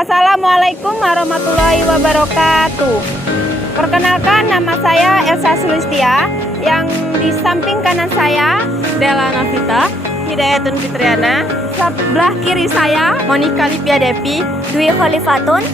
Assalamualaikum warahmatullahi wabarakatuh. Perkenalkan, nama saya Elsa Sulistia. Yang di samping kanan saya Dela Navita, Hidayatun Fitriana. Sebelah kiri saya Monika Lipia Depi, Dwi Khalifatun.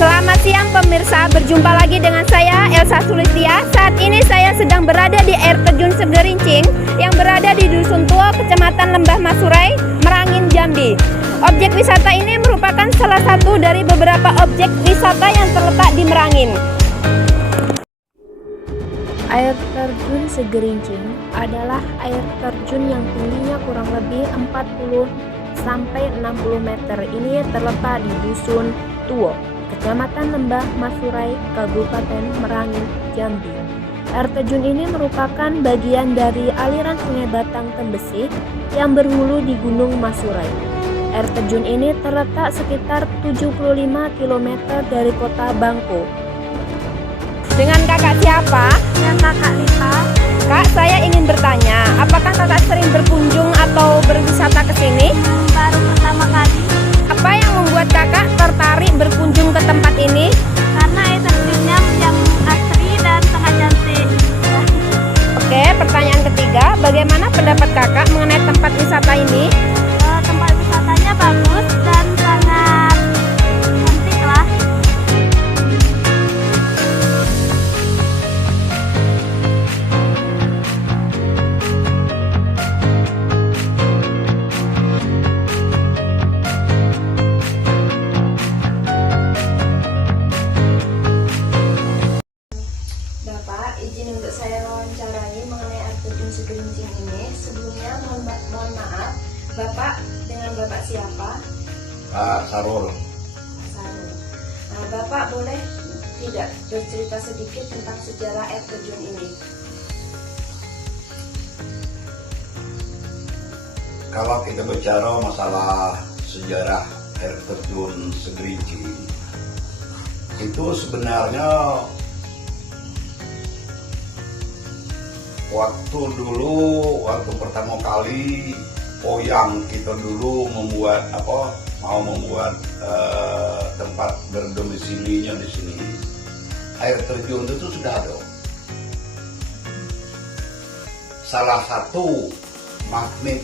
Selamat siang pemirsa, berjumpa lagi dengan saya Elsa Sulistia. Saat ini saya sedang berada di air terjun Segerincing yang berada di Dusun Tua, Kecamatan Lembah Masurai, Merangin, Jambi. Objek wisata ini merupakan salah satu dari beberapa objek wisata yang terletak di Merangin. Air terjun Segerincing adalah air terjun yang tingginya kurang lebih 40 sampai 60 meter. Ini terletak di Dusun Tuo, Kecamatan Lembah Masurai, Kabupaten Merangin, Jambi. Air terjun ini merupakan bagian dari aliran Sungai Batang Tembesi yang berhulu di Gunung Masurai. Air terjun ini terletak sekitar 75 km dari kota Bangko. Dengan kakak siapa? Dengan kakak Lita. Kak, saya ingin bertanya, apakah kakak sering berkunjung atau berwisata ke sini? Baru pertama kali. Apa yang membuat kakak tertarik berkunjung ke tempat ini? Karena air terjunnya yang asri dan sangat cantik. Oke, pertanyaan ketiga, bagaimana pendapat kakak mengenai tempat wisata ini? Tempat wisatanya bagus dan sangat cantik lah. Bapak, izin untuk saya wawancarai mengenai air terjun Segerincing ini. Sebelumnya mohon maaf, Bapak dengan Bapak siapa? Pak Sarul. Sarul. Nah, Bapak boleh tidak bercerita sedikit tentang sejarah air terjun ini? Kalau kita bicara masalah sejarah air terjun Segerincing, itu sebenarnya waktu pertama kali Oyang kita dulu mau membuat tempat berdomisilinya di sini, air terjun itu sudah ada. Salah satu magnet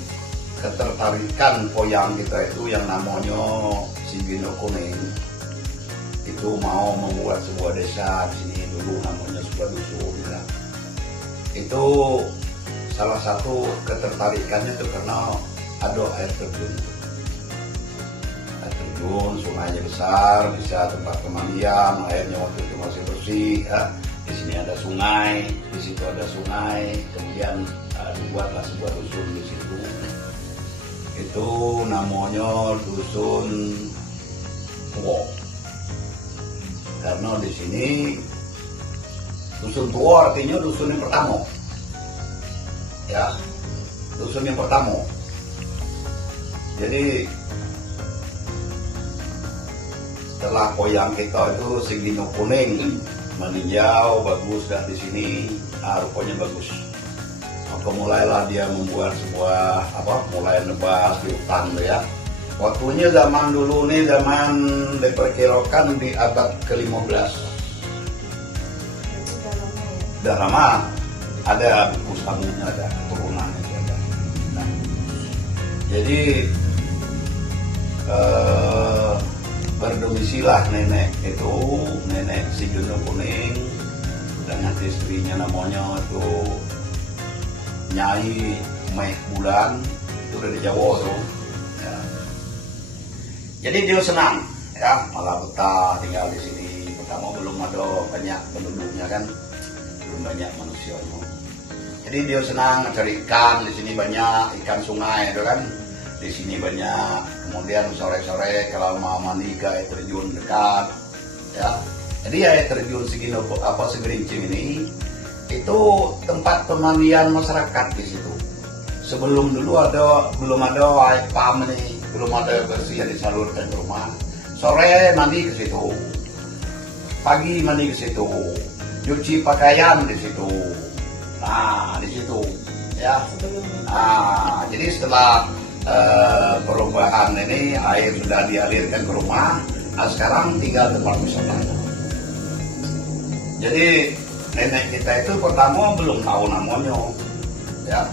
ketertarikan Oyang kita itu yang namanya Sigino Kuning, itu mau membuat sebuah desa di sini dulu, namanya sebuah dusun ya. Itu salah satu ketertarikannya itu karena ada air terjun. Air terjun, sungainya besar, bisa tempat pemandian, airnya waktu itu masih bersih ya. Di sini ada sungai, di situ ada sungai, kemudian dibuatlah sebuah dusun di situ. Itu namanya Dusun Tuo. Karena di sini Dusun Tuo artinya dusun yang pertama. Ya, dusun yang pertama. Jadi setelah Oyang kita itu Sigino Kuning meninjau bagus dah di sini, rupanya bagus. Maka mulailah dia membuat sebuah mulai nebas di hutan ya. Waktunya zaman dulu nih, zaman diperkirakan di abad ke-15. Udah lama, ada usamunya, ada keturunannya ada. Nah, jadi berdomisilah nenek Sigino Kuning dengan istrinya namanya itu Nyai Meh Bulan, itu dari Jawa tuh. Ya. Jadi dia senang, ya malah betah tinggal di sini. Pertama belum ada banyak penduduknya kan. Belum banyak manusianya. Jadi dia senang cari ikan, di sini banyak ikan sungai itu kan. Di sini banyak. Kemudian sore-sore kalau mau mandi ke air terjun dekat ya. Jadi air terjun Segerincing ini itu tempat pemandian masyarakat di situ. Belum ada air pam nih, belum ada bersih yang disalurkan ke rumah. Sore mandi ke situ. Pagi mandi ke situ. Cuci pakaian di situ. Nah, di situ ya. Nah, jadi setelah perubahan ini air sudah dialirkan ke rumah. Nah, sekarang tinggal tempat wisata. Jadi nenek kita itu pertama belum tahu namanya, ya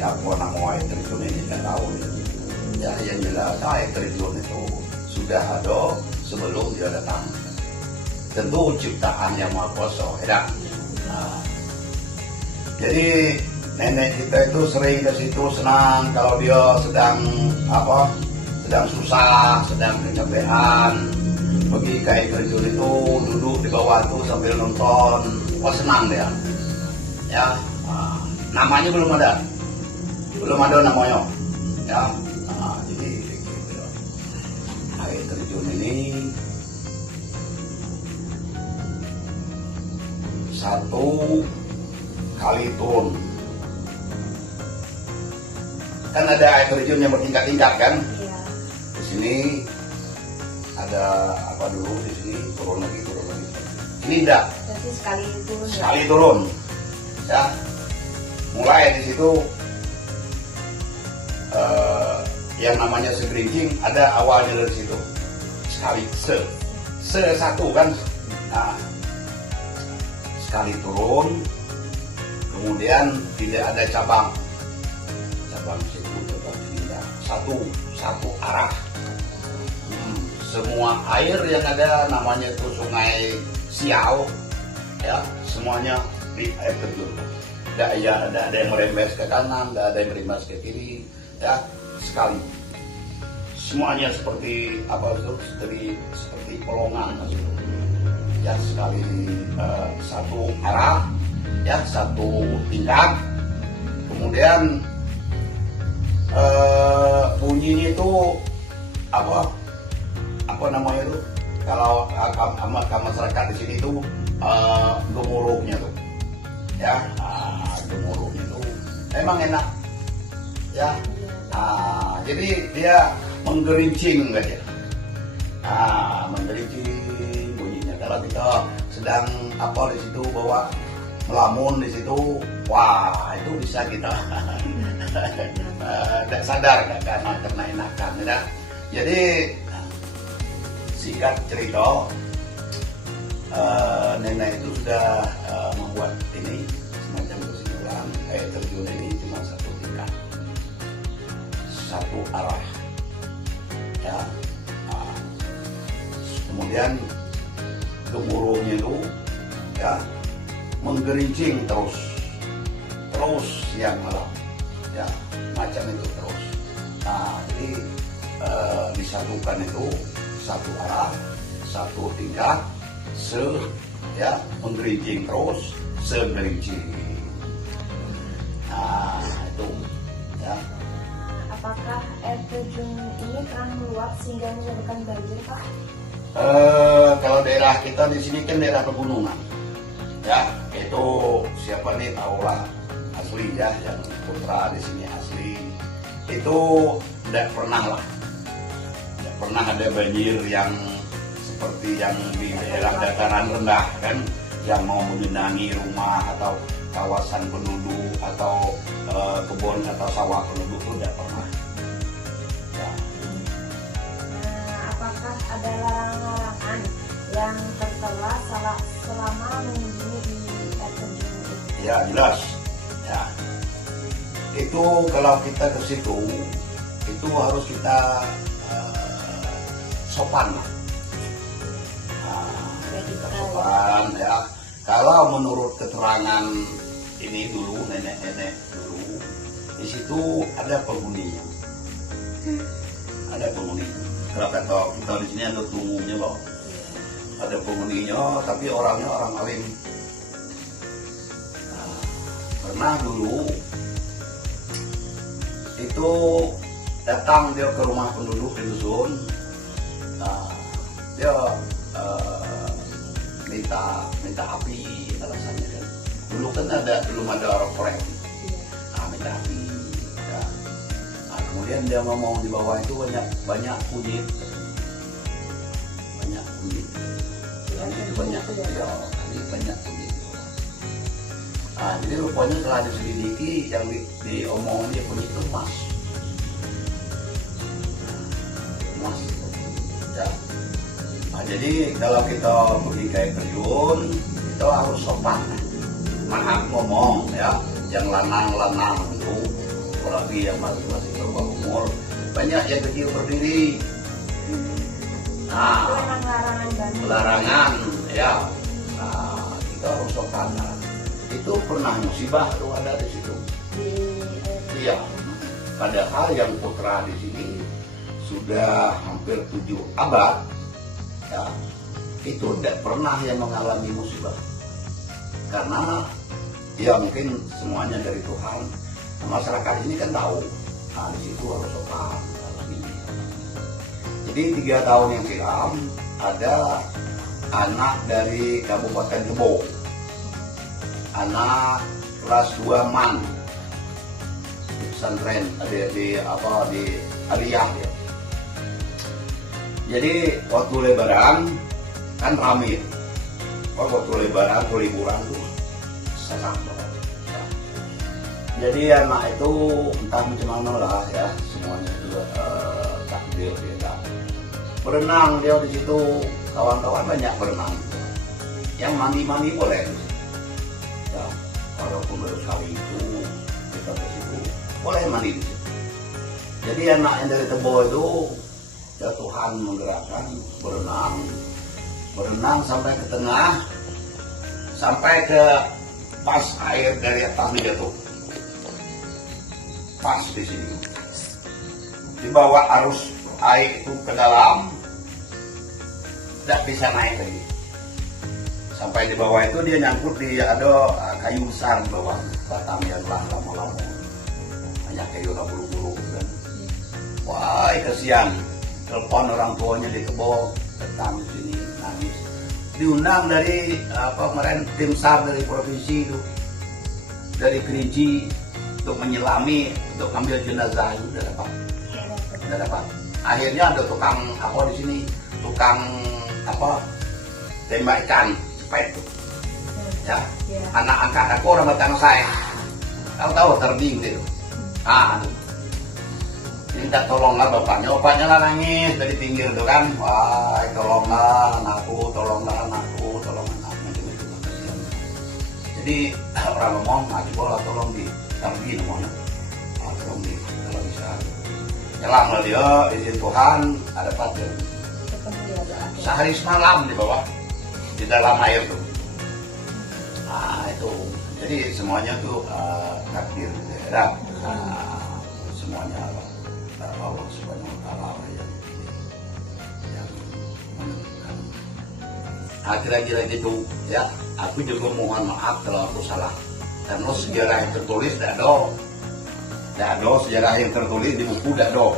apa nama air terjun ini nggak tahu. Ya yang jelas air terjun itu sudah ada sebelum dia datang. Tentu ciptaan yang Maha Kuasa, ya. Nah, jadi nenek kita itu sering ke situ senang kalau dia sedang susah, sedang kecapean, pergi ke air terjun itu duduk di bawah itu sambil nonton, wah senang dia. Ya, namanya belum ada namanya, ya. Jadi gitu. Air terjun ini satu kali turun. Kan ada air terjun yang bertingkat-tingkat kan? Iya. Di sini ada apa dulu, di sini turun lagi. Ini enggak. Jadi sekali turun. Sekali turun. Ya. Mulai di situ yang namanya segerincing ada awalnya dari situ. Sekali satu kan. Nah, sekali turun, kemudian tidak ada cabang situ, cabang sini, satu arah. Semua air yang ada namanya itu Sungai Siau, ya semuanya di air terjun. Tidak ada yang merembes ke kanan, tidak ada yang merembes ke kiri, ya sekali. Semuanya seperti apa itu? Seperti pelongan maksudnya. Ya sekali satu arah, ya satu tingkat. Kemudian bunyinya itu apa namanya itu? Kalau masyarakat di sini itu gemuruhnya tuh, ya gemuruhnya itu emang enak, ya. Jadi dia menggerincing aja, menggerincing bunyinya. Kalau kita sedang di situ bawa melamun di situ, wah itu bisa kita tidak sadar karena enakan, ya. Jadi singkat cerita, nenek itu sudah membuat ini semacam kesimpulan air terjun ini cuma satu tingkat, satu arah, ya. Kemudian gemuruhnya itu, ya menggerincing terus siang malam, ya macam itu terus. Nah jadi disatukan itu satu arah, satu tingkat, ya menggerincing terus, segerincing. Nah itu, ya. Apakah air terjun ini pernah meluap sehingga menyebabkan banjir, Pak? Kalau daerah kita di sini kan daerah pegunungan, ya itu siapa nih tahulah asli ya, yang putra di sini asli itu tidak pernah ada banjir yang seperti yang di daerah dataran rendah kan, yang mau mengenangi rumah atau kawasan penduduk atau kebun atau sawah penduduk itu tidak pernah. Ya. Apakah ada larangan yang tertera selama mengunjungi di air terjun itu? Ya jelas, ya. Itu kalau kita ke situ itu harus kita sopan lah. Sopan, ya. Kalau menurut keterangan ini dulu nenek-nenek dulu, di situ ada penghuninya. Ada penghuninya. Kalau kata kita di sini ada tunggunya loh. Ada penghuninya, tapi orangnya orang alim. Nah, pernah dulu itu datang dia ke rumah penduduk di dusun. Nah, dia minta api alasannya kan. Dulu kan belum ada korek. Nah, minta api. Ya. Nah, kemudian dia mau di bawah itu banyak kunyit. Banyak kunyit. Itu banyak kunyit. Nah, jadi rupanya setelah diselidiki yang diomongin dia kunyit itu emas. Jadi kalau kita pergi ke air terjun, kita harus sopan. Maaf ngomong ya, yang lanang-lanang itu, apalagi yang masih berbau umur, banyak yang kecil berdiri. Nah, larangan ya. Nah, kita harus sopan. Nah, itu pernah musibah tuh ada di situ. Iya. Padahal yang putra di sini sudah hampir 7 abad, ya, itu tidak pernah yang mengalami musibah. Karena ya mungkin semuanya dari Tuhan. Nah, masyarakat ini kan tahu, nah, di situ harus sopan. Jadi 3 tahun yang silam ada anak dari Kabupaten Tebo, anak kelas 2 MAN di pesantren di Aliyah ya. Jadi waktu lebaran kan ramai, waktu lebaran atau liburan tuh sangat banget. Ya. Jadi anak itu entah macam mana lah ya, semuanya itu takdir dia. Berenang dia di situ, kawan-kawan banyak berenang. Yang mandi-mandi boleh. Ya, walaupun baru sekali itu kita ke situ boleh mandi di situ. Jadi anak yang dari Tebo itu ya Tuhan menggerakkan berenang sampai ke tengah, sampai ke pas air dari atas jatuh, pas di sini. Dibawa arus air itu ke dalam, tidak bisa naik lagi. Sampai di bawah itu dia nyangkut di ada kayu besar di bawah, batang yang lama-lama, banyak kayu bulu-bulu kan. Wah, kasihan. Telepon orang tuanya di Tebo, datang sini nangis. Diundang dari kemarin tim SAR dari provinsi itu, dari Kerinci untuk menyelami, untuk ambil jenazah itu udah dapat. Akhirnya ada tukang di sini, tukang tembak ikan cepet tuh, ya. Anak angkat aku orang batang saya, tahu terbing gitu. Minta tolonglah bapaknya lah nangis dari pinggir tuh kan, wah tolonglah anakku, tolonglah anakku. Jadi orang ngomong, coba tolong ditampil namanya, tolong kalau bisa. Nyelam lah dia, izin Tuhan, ada patung. Sehari semalam di bawah, di dalam air tuh. Nah itu, jadi semuanya tuh takdir, ya. Semuanya Allah Subhanahu wa Ta'ala yang menentukan. Kira-kira gitu ya. Aku juga mohon maaf kalau aku salah, karena sejarah yang tertulis tidak ada sejarah yang tertulis di buku tidak ada.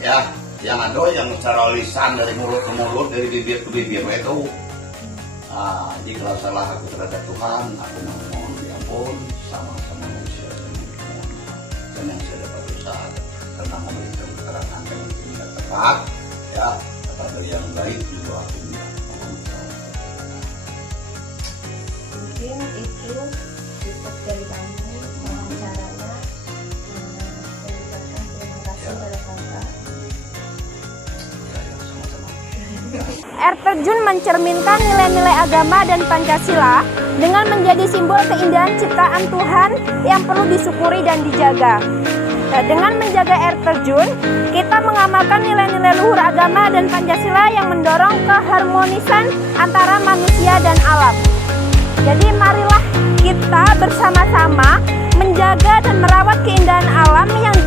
Ya, yang ada yang secara lisan dari mulut ke mulut, dari bibir ke bibir itu. Jadi kalau salah aku terhadap Tuhan, aku mohon diampun sama manusia dan yang saya dapat dosa karena memberikan keterangan yang tidak tepat, ya, tepat dari yang baik juga aku minta mohon. Mungkin itu cukup dari kami wawancaranya. Saya ucapkan terima kasih pada kakak. Sama-sama. Air terjun mencerminkan nilai-nilai agama dan Pancasila dengan menjadi simbol keindahan ciptaan Tuhan yang perlu disyukuri dan dijaga. Nah, dengan menjaga air terjun, kita mengamalkan nilai-nilai luhur agama dan Pancasila yang mendorong keharmonisan antara manusia dan alam. Jadi marilah kita bersama-sama menjaga dan merawat keindahan alam yang